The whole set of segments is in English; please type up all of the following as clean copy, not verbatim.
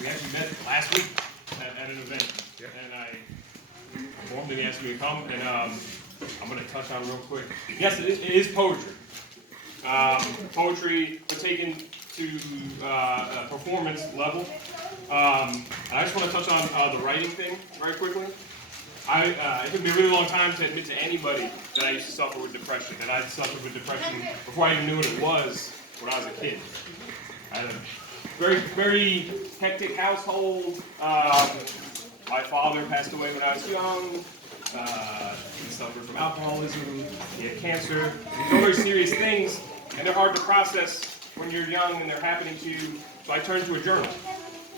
We actually met last week at an event, and I informed him he asked me to come, and I'm going to touch on real quick. Yes, it is poetry. Poetry taken to a performance level. And I just want to touch on the writing thing very quickly. It took me a really long time to admit to anybody that I used to suffer with depression, that I'd suffered with depression before I even knew what it was when I was a kid. I had a very, very hectic household. My father passed away when I was young. He suffered from alcoholism. He had cancer. These are very serious things, and they're hard to process when you're young and they're happening to you. So I turned to a journal.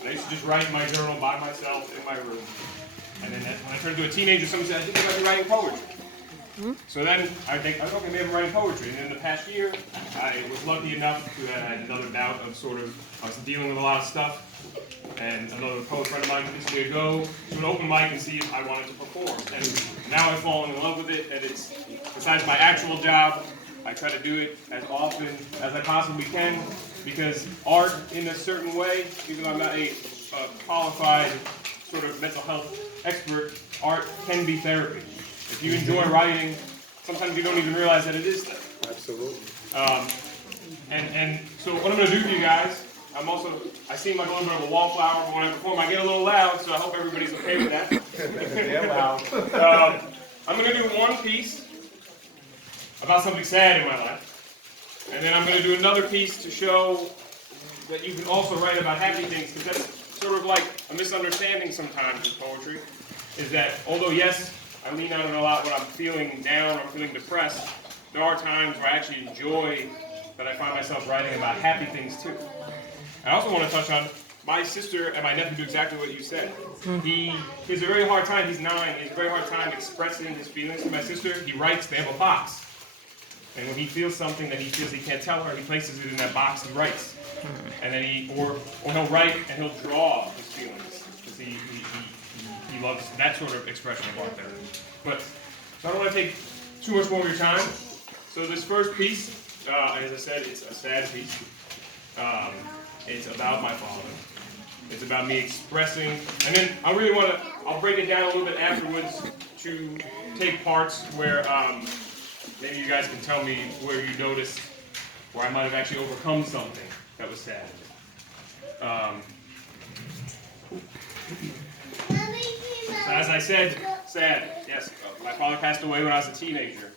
And I used to just write in my journal by myself in my room. And then when I turned into a teenager, someone said, I think you might be writing poetry. So then I think, okay, maybe I'm writing poetry. And in the past year, I was lucky enough to have had another bout of I was dealing with a lot of stuff. And another poet friend of mine convinced me to go to an open mic and see if I wanted to perform. And now I've fallen in love with it, and it's, besides my actual job, I try to do it as often as I possibly can, because art, in a certain way, even though I'm not a qualified sort of mental health expert, art can be therapy. If you enjoy writing, sometimes you don't even realize that it is therapy. Absolutely. And so what I'm going to do for you guys, I seem like a little bit of a wallflower, but when I perform I get a little loud, so I hope everybody's okay with that. Yeah, loud. I'm going to do one piece about something sad in my life, and then I'm going to do another piece to show that you can also write about happy things, because that's sort of like a misunderstanding sometimes with poetry, is that although yes, I lean on it a lot when I'm feeling down or I'm feeling depressed, there are times where I actually enjoy that I find myself writing about happy things too. I also want to touch on my sister and my nephew do exactly what you said. He has a very hard time, he's 9, he has a very hard time expressing his feelings to my sister. He writes, they have a box. And when he feels something that he feels he can't tell her, he places it in that box and writes. And then or he'll write and he'll draw his feelings, because he loves that sort of expression of art there. But so I don't want to take too much more of your time. So this first piece, as I said, it's a sad piece. It's about my father. It's about me expressing, and then I'll break it down a little bit afterwards to take parts where maybe you guys can tell me where you noticed where I might have actually overcome something that was sad. So as I said, sad, yes. My father passed away when I was a teenager.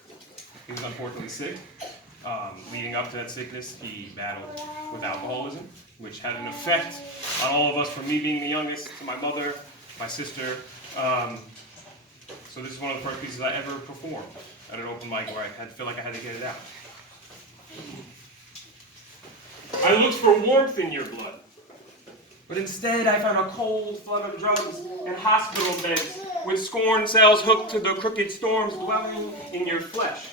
He was unfortunately sick. Leading up to that sickness, he battled with alcoholism, which had an effect on all of us, from me being the youngest to my mother, my sister. So this is one of the first pieces I ever performed at an open mic where I feel like I had to get it out. I looked for warmth in your blood, but instead I found a cold flood of drugs and hospital beds with scorn cells hooked to the crooked storms dwelling in your flesh.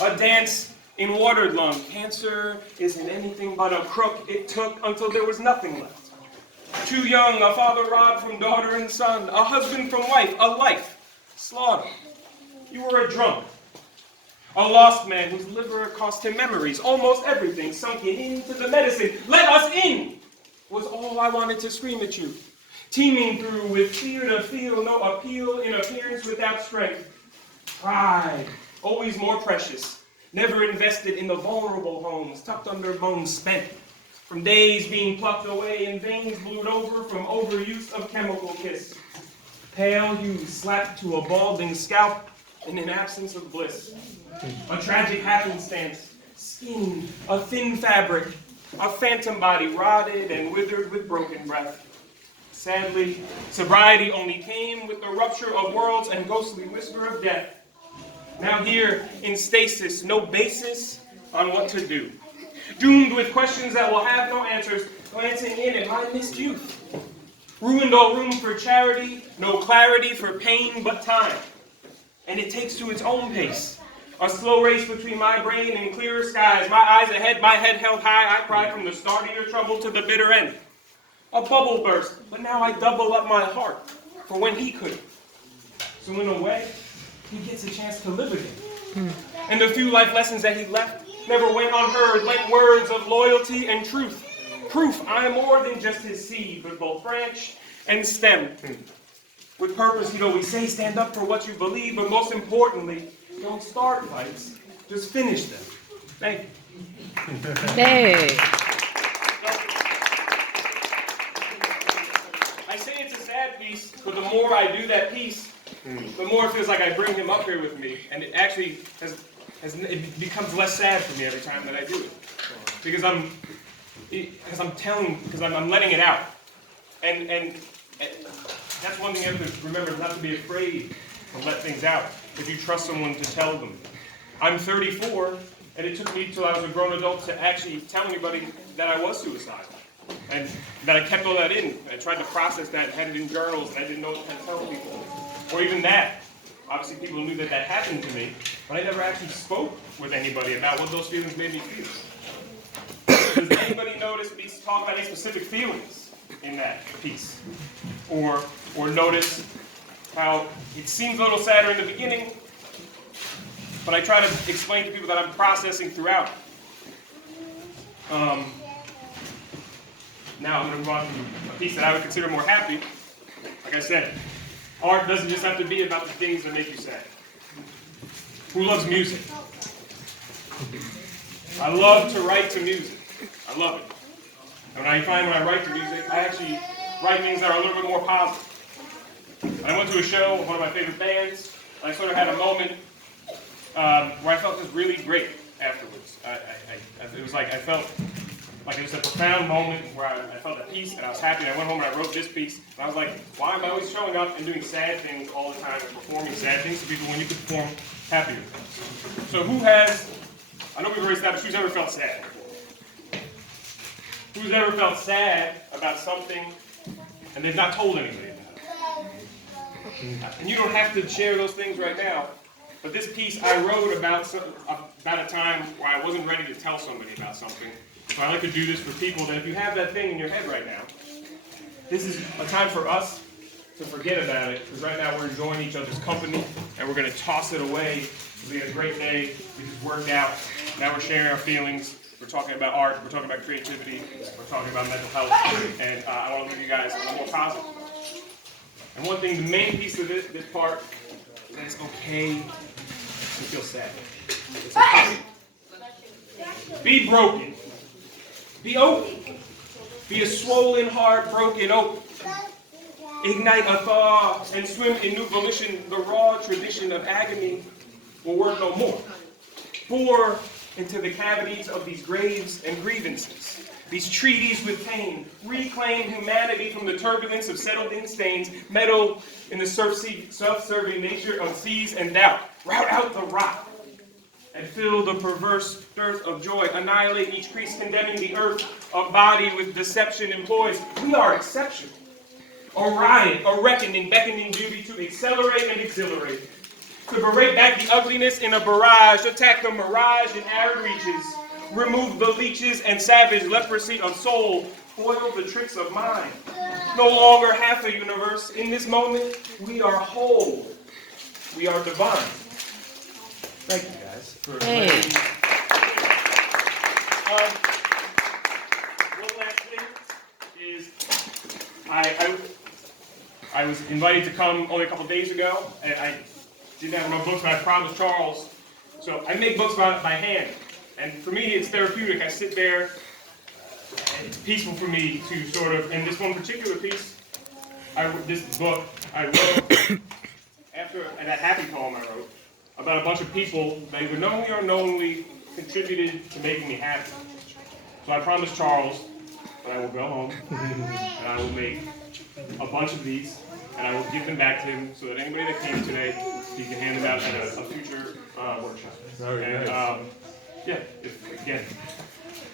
A dance in watered lung. Cancer isn't anything but a crook it took until there was nothing left. Too young, a father robbed from daughter and son, a husband from wife, a life slaughtered. You were a drunk, a lost man whose liver cost him memories, almost everything sunken into the medicine. Let us in was all I wanted to scream at you, teeming through with fear to feel no appeal in appearance without strength. Pride, always more precious, never invested in the vulnerable homes, tucked under bones spent, from days being plucked away and veins blued over from overuse of chemical kiss. Pale hue slapped to a balding scalp in an absence of bliss. A tragic happenstance, skin, a thin fabric, a phantom body rotted and withered with broken breath. Sadly, sobriety only came with the rupture of worlds and ghostly whisper of death. Now here in stasis, no basis on what to do. Doomed with questions that will have no answers, glancing in at my missed youth. Ruined all room for charity, no clarity for pain but time. And it takes to its own pace. A slow race between my brain and clearer skies. My eyes ahead, my head held high. I cried from the start of your trouble to the bitter end. A bubble burst, but now I double up my heart for when he couldn't. So in a way, he gets a chance to live again. And the few life lessons that he left never went unheard, like words of loyalty and truth. Proof I am more than just his seed, but both branch and stem. With purpose, we say stand up for what you believe, but most importantly, don't start fights, just finish them. Thank you. Hey. I say it's a sad piece, but the more I do that piece, the more it feels like I bring him up here with me, and it actually it becomes less sad for me every time that I do it, because I'm letting it out, and that's one thing you have to remember: not to be afraid to let things out. If you trust someone to tell them. I'm 34, and it took me till I was a grown adult to actually tell anybody that I was suicidal. And that I kept all that in. I tried to process that and had it in journals, and I didn't know what to tell people. Or even that. Obviously, people knew that happened to me, but I never actually spoke with anybody about what those feelings made me feel. Does anybody notice me talk about any specific feelings in that piece? Or notice how it seems a little sadder in the beginning, but I try to explain to people that I'm processing throughout. Now I'm going to move on to a piece that I would consider more happy. Like I said, art doesn't just have to be about the things that make you sad. Who loves music? I love to write to music. I love it. And when I write to music, I actually write things that are a little bit more positive. I went to a show of one of my favorite bands, and I sort of had a moment where I felt just really great afterwards. It was like I felt like it was a profound moment where I felt at peace and I was happy. And I went home and I wrote this piece, and I was like, why am I always showing up and doing sad things all the time and performing sad things to people when you could perform happier things? So I know we've already established who's ever felt sad before? Who's ever felt sad about something and they've not told anybody about it? And you don't have to share those things right now. But this piece I wrote about a time where I wasn't ready to tell somebody about something. So I like to do this for people that if you have that thing in your head right now, this is a time for us to forget about it. Because right now we're enjoying each other's company and we're going to toss it away. We had a great day. We just worked out. Now we're sharing our feelings. We're talking about art. We're talking about creativity. We're talking about mental health. And I want to leave you guys on a more positive. And one thing, the main piece of this part, is that it's okay to feel sad. It's okay. Be broken. Be open. Be a swollen heart broken open. Ignite a thaw and swim in new volition. The raw tradition of agony will work no more. Pour into the cavities of these graves and grievances. These treaties with pain, reclaim humanity from the turbulence of settled-in stains, meddle in the self-serving nature of seas and doubt, rout out the rot, and fill the perverse dearth of joy, annihilate each crease, condemning the earth, a body with deception employs. We are exceptional. A riot, a reckoning, beckoning beauty to accelerate and exhilarate, to berate back the ugliness in a barrage, attack the mirage in arid reaches, remove the leeches and savage leprosy of soul, foil the tricks of mind. No longer half a universe. In this moment, we are whole. We are divine. Thank you, guys. Hey. One last thing is, I was invited to come only a couple days ago, and I didn't have no books, but I promised Charles. So I make books by hand. And for me, it's therapeutic. I sit there, and it's peaceful for me to sort of, in this one particular piece, this book, I wrote, after that happy poem I wrote, about a bunch of people that either knowingly or unknowingly contributed to making me happy. So I promised Charles that I will go home, and I will make a bunch of these, and I will give them back to him so that anybody that came today, he can hand them out at a future workshop. And, yeah,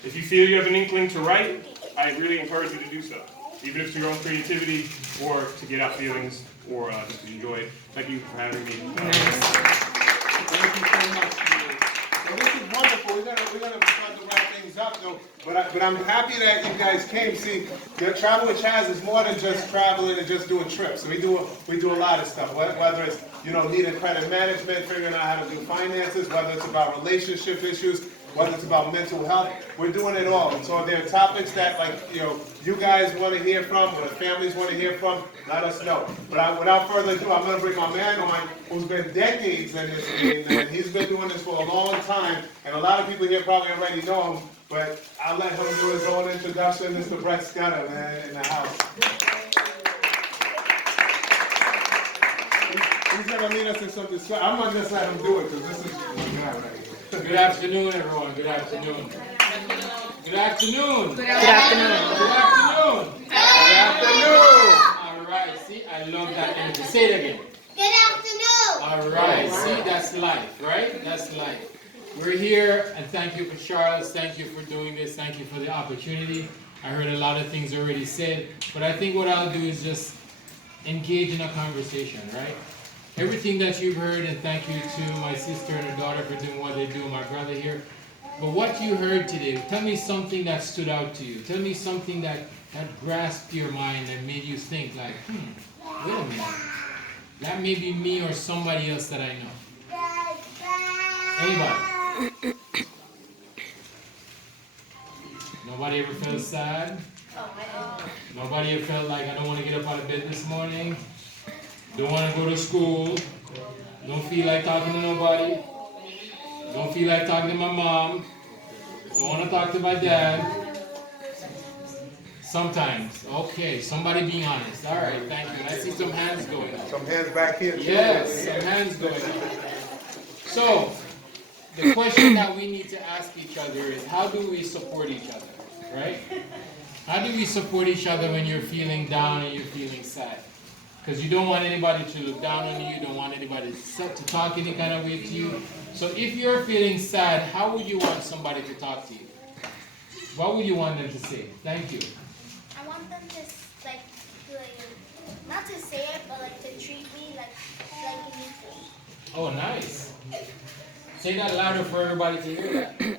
if you feel you have an inkling to write, I really encourage you to do so. Even if it's your own creativity, or to get out feelings, or just to enjoy it. Thank you for having me. Thank you so much. Well, this is wonderful. We're gonna start to wrap things up, though. But I'm happy that you guys came. See, Travel with Chaz is more than just traveling and just doing trips. We do a lot of stuff. Whether it's needing credit management, figuring out how to do finances, whether it's about relationship issues. whether it's about mental health, we're doing it all. And so if there are topics that, like, you guys want to hear from, or the families want to hear from, let us know. But without further ado, I'm going to bring my man on, who's been decades in this game, and he's been doing this for a long time, and a lot of people here probably already know him, but I'll let him do his own introduction. Mr. Brett Scudder, man, in the house. He's going to lead us in some discussion. I'm going to just let him do it, because this is Good afternoon, everyone. Good afternoon. Good afternoon. Good afternoon. Good afternoon. Good afternoon. All right. See, I love that energy. Say it again. Good afternoon. All right. See, that's life, right? That's life. We're here, and thank you for Charles. Thank you for doing this. Thank you for the opportunity. I heard a lot of things already said, but I think what I'll do is just engage in a conversation, right? Everything that you've heard, and thank you to my sister and her daughter for doing what they do, my brother here. But what you heard today, tell me something that stood out to you. Tell me something that grasped your mind and made you think like, wait a minute. That may be me or somebody else that I know. Anybody? Nobody ever felt sad? Nobody ever felt like I don't want to get up out of bed this morning? Don't want to go to school, don't feel like talking to nobody, don't feel like talking to my mom, don't want to talk to my dad. Sometimes. Okay, somebody being honest. All right, thank you. I see some hands going up. Some hands back here. Yes, some hands going up. So, the question that we need to ask each other is, how do we support each other, right? How do we support each other when you're feeling down and you're feeling sad? Because you don't want anybody to look down on you, you don't want anybody to talk any kind of way to you. So if you're feeling sad, how would you want somebody to talk to you? What would you want them to say? Thank you. I want them to not to say it, but like to treat me like an equal. Oh, nice. Say that louder for everybody to hear that.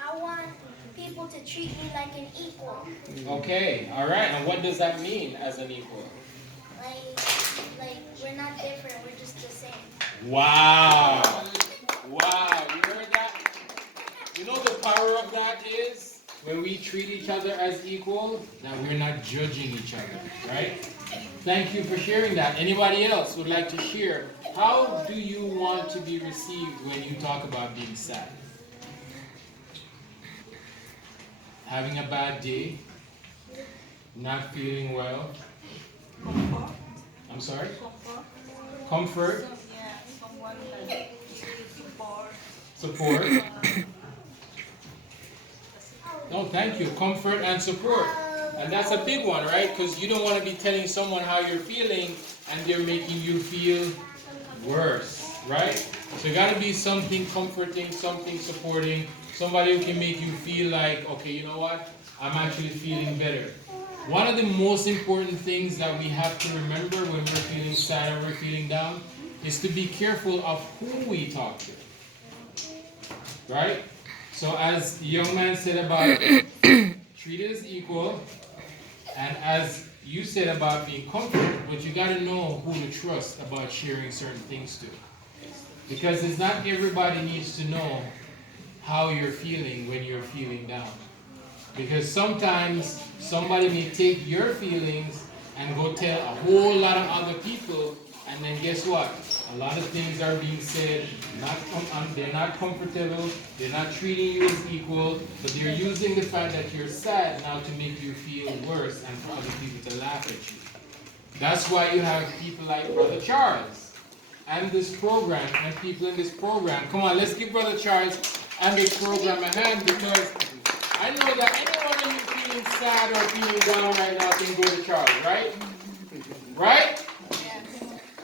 I want people to treat me like an equal. Okay, all right. And what does that mean as an equal? Like we're not different, we're just the same. Wow. Wow. You heard that? You know the power of that is when we treat each other as equal, that we're not judging each other, right? Thank you for sharing that. Anybody else would like to share? How do you want to be received when you talk about being sad? Having a bad day? Not feeling well? I'm sorry? Comfort? Someone like Support? No, thank you. Comfort and support. And that's a big one, right? Because you don't want to be telling someone how you're feeling and they're making you feel worse, right? So you got to be something comforting, something supporting, somebody who can make you feel like, okay, you know what? I'm actually feeling better. One of the most important things that we have to remember when we're feeling sad or we're feeling down is to be careful of who we talk to. Right? So as the young man said about treat it as equal, and as you said about being comforted, but you got to know who to trust about sharing certain things to. Because it's not everybody needs to know how you're feeling when you're feeling down. Because sometimes somebody may take your feelings and go tell a whole lot of other people, and then guess what? A lot of things are being said, they're not comfortable, they're not treating you as equal, but they're using the fact that you're sad now to make you feel worse and for other people to laugh at you. That's why you have people like Brother Charles and this program and people in this program. Come on, let's give Brother Charles and this program a hand, because I know that anyone of you feeling sad or feeling down right now can go to Charles, right? Right?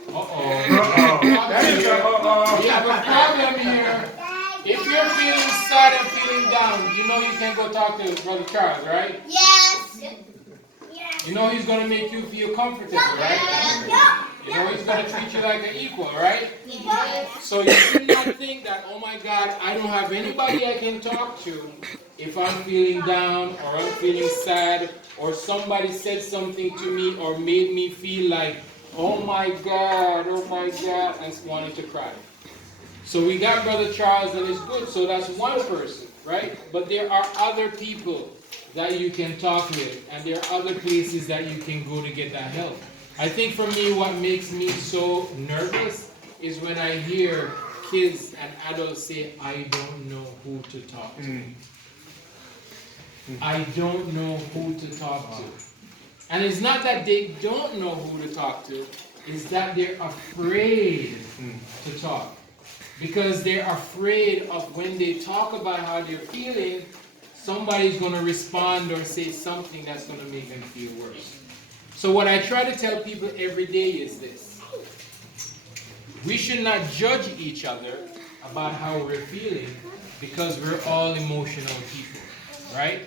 Uh-oh. We have a problem here. If you're feeling sad and feeling down, you know you can go talk to Brother Charles, right? Yes. You know he's going to make you feel comfortable, right? You know he's going to treat you like an equal, right? So you should not think that, oh my God, I don't have anybody I can talk to if I'm feeling down or I'm feeling sad or somebody said something to me or made me feel like, oh my God, and wanted to cry. So we got Brother Charles and it's good, so that's one person. right? But there are other people that you can talk with, and there are other places that you can go to get that help. I think for me, what makes me so nervous is when I hear kids and adults say, I don't know who to talk to. I don't know who to talk to. And it's not that they don't know who to talk to, it's that they're afraid to talk. Because they're afraid of when they talk about how they're feeling, somebody's going to respond or say something that's going to make them feel worse. So what I try to tell people every day is this. We should not judge each other about how we're feeling because we're all emotional people, right?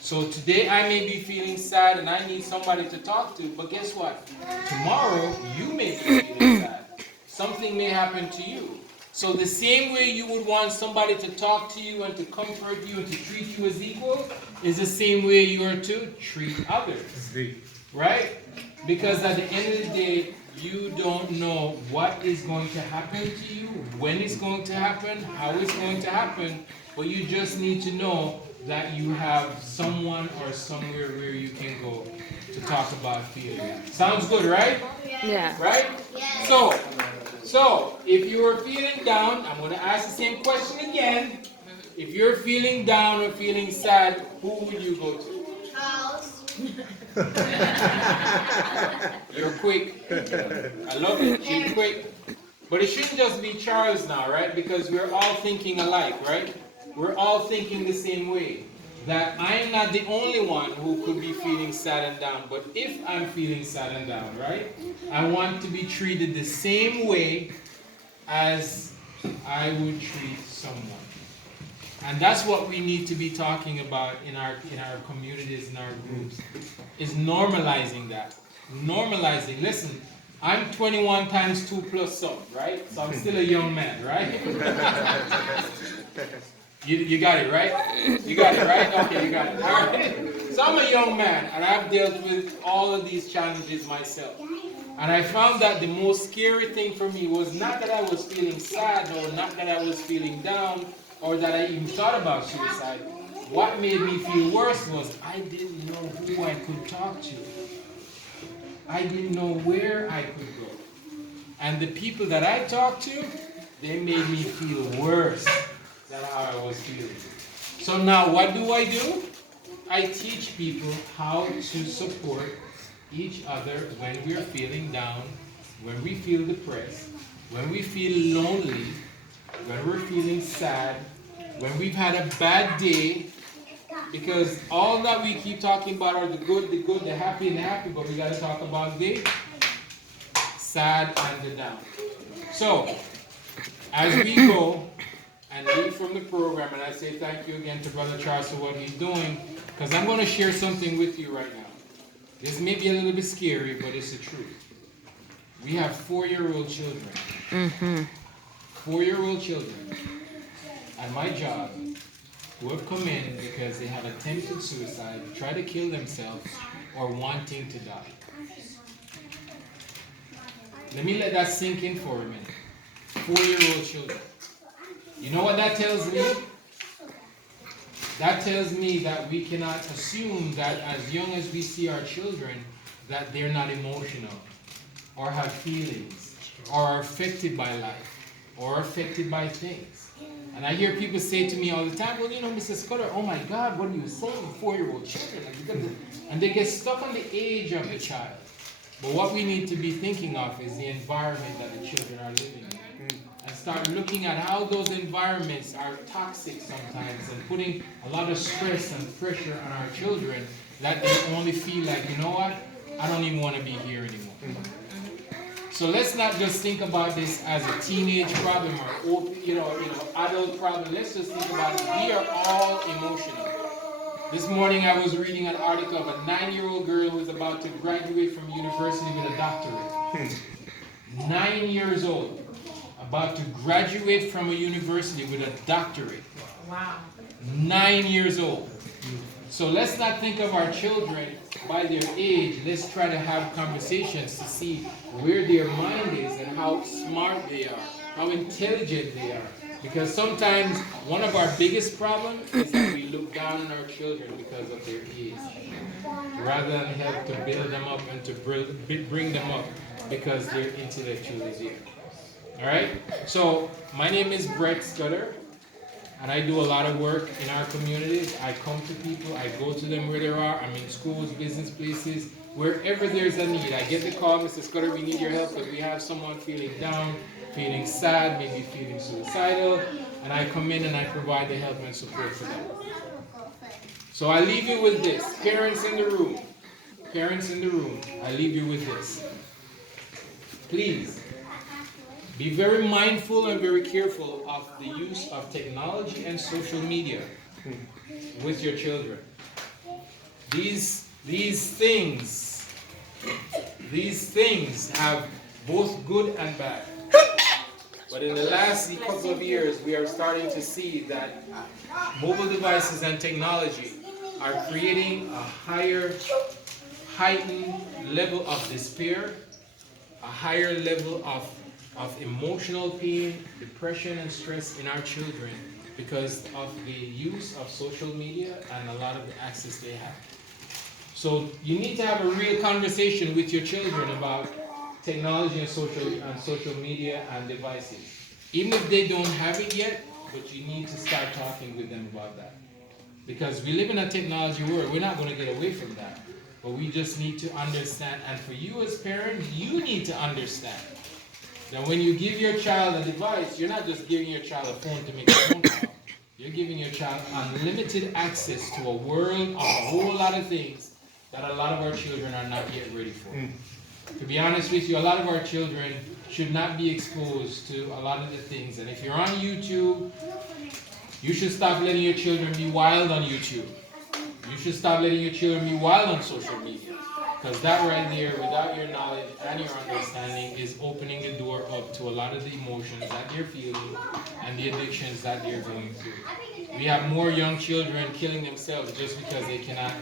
So today I may be feeling sad and I need somebody to talk to, but guess what? Tomorrow you may be feeling sad. Something may happen to you. So the same way you would want somebody to talk to you and to comfort you and to treat you as equal is the same way you are to treat others. Right? Because at the end of the day, you don't know what is going to happen to you, when it's going to happen, how it's going to happen, but you just need to know that you have someone or somewhere where you can go to talk about feeling. Sounds good, right? Yeah. Right? So, if you are feeling down, I'm going to ask the same question again. If you're feeling down or feeling sad, who would you go to? House. You're quick. I love it. You're quick. But it shouldn't just be Charles now, right? Because we're all thinking alike, right? We're all thinking the same way. That I am not the only one who could be feeling sad and down. But if I'm feeling sad and down, right? I want to be treated the same way as I would treat someone. And that's what we need to be talking about in our communities, in our groups, is normalizing that. Normalizing. Listen, I'm 21 times 2 plus some, right? So I'm still a young man, right? You got it, right? You got it, right? Okay, you got it. All right. So I'm a young man, and I've dealt with all of these challenges myself. And I found that the most scary thing for me was not that I was feeling sad, or not that I was feeling down, or that I even thought about suicide. What made me feel worse was I didn't know who I could talk to. I didn't know where I could go. And the people that I talked to, they made me feel worse than how I was feeling. So now what do? I teach people how to support each other when we're feeling down, when we feel depressed, when we feel lonely, when we're feeling sad, when we've had a bad day, because all that we keep talking about are the good, the happy, and the happy, but we got to talk about the sad and the down. So, as we go and leave from the program, and I say thank you again to Brother Charles for what he's doing, because I'm going to share something with you right now. This may be a little bit scary, but it's the truth. We have 4-year-old children. 4-year-old children at my job who have come in because they have attempted suicide, tried to kill themselves, or wanting to die. Let me let that sink in for a minute. 4-year-old children. You know what that tells me? That tells me that we cannot assume that as young as we see our children, that they're not emotional, or have feelings, or are affected by life, or affected by things. And I hear people say to me all the time, well, you know, Mrs. Scudder, oh my God, what are you saying? 4-year-old children. And they get stuck on the age of the child. But what we need to be thinking of is the environment that the children are living in. And start looking at how those environments are toxic sometimes and putting a lot of stress and pressure on our children that they only feel like, you know what, I don't even want to be here anymore. So let's not just think about this as a teenage problem or adult problem. Let's just think about it. We are all emotional. This morning I was reading an article of a 9-year-old girl who is about to graduate from university with a doctorate. 9 years old. About to graduate from a university with a doctorate. Wow. 9 years old. So let's not think of our children by their age. Let's try to have conversations to see where their mind is and how smart they are, how intelligent they are, Because sometimes one of our biggest problems is that we look down on our children because of their age, rather than help to build them up and to bring them up because they're intellectually there. All right? So my name is Brett Scudder, and I do a lot of work in our communities. I come to people, I go to them where they are. I'm in schools, business places, wherever there's a need. I get the call, Mr. Scudder, we need your help because we have someone feeling down, feeling sad, maybe feeling suicidal, and I come in and I provide the help and support for them. So I leave you with this. Parents in the room, I leave you with this. Please, be very mindful and very careful of the use of technology and social media with your children. These things have both good and bad. But in the last couple of years, we are starting to see that mobile devices and technology are creating a heightened level of despair, a higher level of emotional pain, depression, and stress in our children because of the use of social media and a lot of the access they have. So you need to have a real conversation with your children about technology and social media and devices. Even if they don't have it yet, but you need to start talking with them about that. Because we live in a technology world, we're not going to get away from that. But we just need to understand, and for you as parents, you need to understand that when you give your child a device, you're not just giving your child a phone to make a phone call. You're giving your child unlimited access to a world of a whole lot of things that a lot of our children are not yet ready for. To be honest with you, a lot of our children should not be exposed to a lot of the things. And if you're on YouTube, you should stop letting your children be wild on YouTube. You should stop letting your children be wild on social media. Because that right there, without your knowledge and your understanding, is opening the door up to a lot of the emotions that they're feeling and the addictions that they're going through. We have more young children killing themselves just because they cannot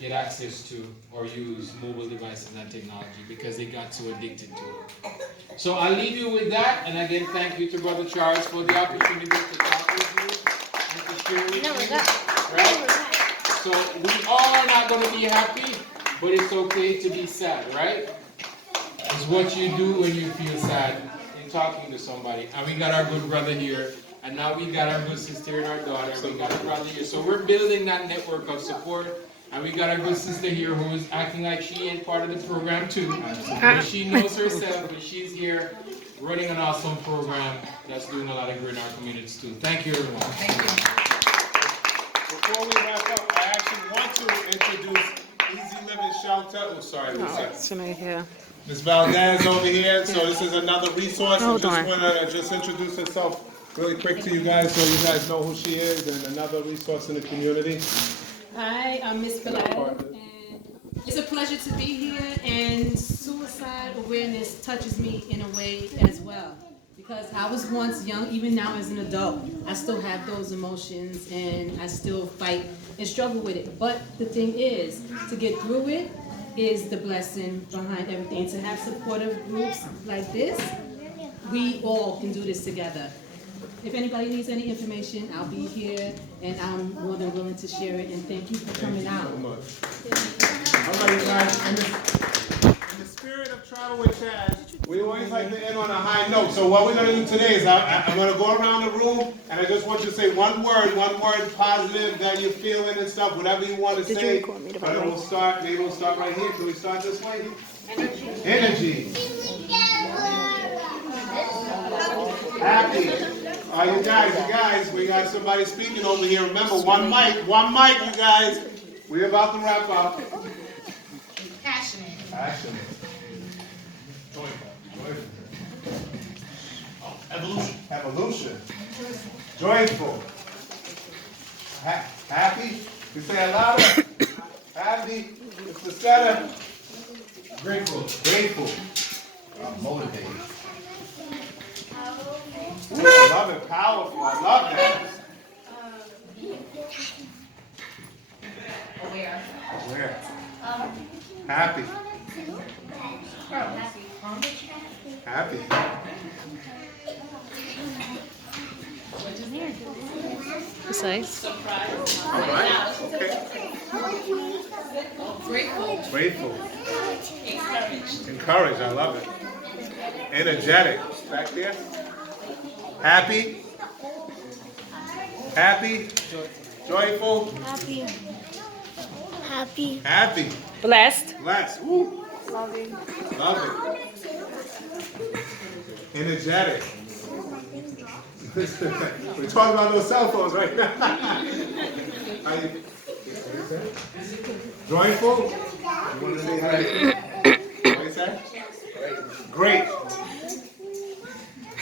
get access to or use mobile devices and technology because they got so addicted to it. So I'll leave you with that, and again, thank you to Brother Charles for the opportunity to talk with you and to share with you. Right? So we all are not going to be happy, but it's okay to be sad, right? It's what you do when you feel sad in talking to somebody. And we got our good brother here, and now we got our good sister and our daughter. We got our brother here. So we're building that network of support. And we got our good sister here who is acting like she ain't part of the program too. But she knows herself, but she's here running an awesome program that's doing a lot of good in our communities too. Thank you, everyone. Thank you. Before we wrap up, I actually want to introduce Easy Living Shelter. Oh, sorry, Ms. Valdez over here. So this is another resource. I just want to just introduce herself really quick to you guys so you guys know who she is, and another resource in the community. Hi, I'm Miss Ballad, and it's a pleasure to be here, and suicide awareness touches me in a way as well, because I was once young, even now as an adult, I still have those emotions, and I still fight and struggle with it, but the thing is, to get through it is the blessing behind everything. To have supportive groups like this, we all can do this together. If anybody needs any information, I'll be here, and I'm more than willing to share it, and thank you for coming out. All right, guys, in the spirit of Travel with Chad, we always like to end on a high note. So what we're going to do today is I'm going to go around the room, and I just want you to say one word positive that you're feeling and stuff, whatever you want to say. But maybe we'll start right here. Can we start this way? Energy. Happy. You guys, we got somebody speaking over here. Remember, one mic, you guys. We're about to wrap up. Passionate. Evolution. Joyful. Happy. You say it louder. Happy. It's the setup. Grateful. Motivated. Ooh, I love it. Powerful. I love that. Aware. Happy. Precise. All right, okay. Grateful. Encouraged, I love it. Energetic, back there. Happy. Happy. Joyful. Happy. Happy. Happy. Blessed. Blessed. Ooh. Loving. Love it. Energetic. We're talking about those cell phones right now. How you- Joyful? You want to say how you what do you say? Great.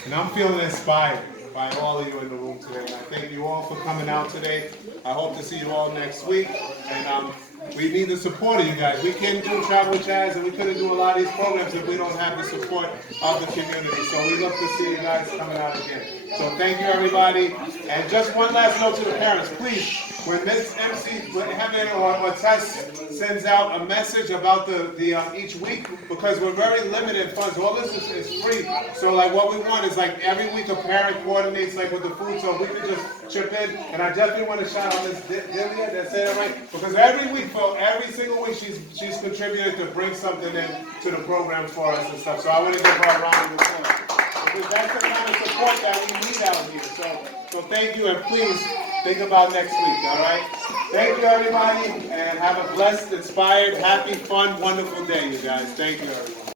And I'm feeling inspired by all of you in the room today. And I thank you all for coming out today. I hope to see you all next week. And we need the support of you guys. We can't do Travel with Jazz and we couldn't do a lot of these programs if we don't have the support of the community. So we look to see you guys coming out again. So thank you, everybody. And just one last note to the parents, please. When Ms. MC Heaven or Tess sends out a message about the each week, because we're very limited in funds. All this is free. So like what we want is like every week a parent coordinates like with the food, so we can just chip in. And I definitely want to shout out Ms. Delia, did I say that right? Because every week, for every single week, she's contributed to bring something in to the program for us and stuff. So I want to give her a round of applause. Because that's the kind of support that we need out here. So thank you, and please think about next week, all right? Thank you, everybody, and have a blessed, inspired, happy, fun, wonderful day, you guys. Thank you, everyone.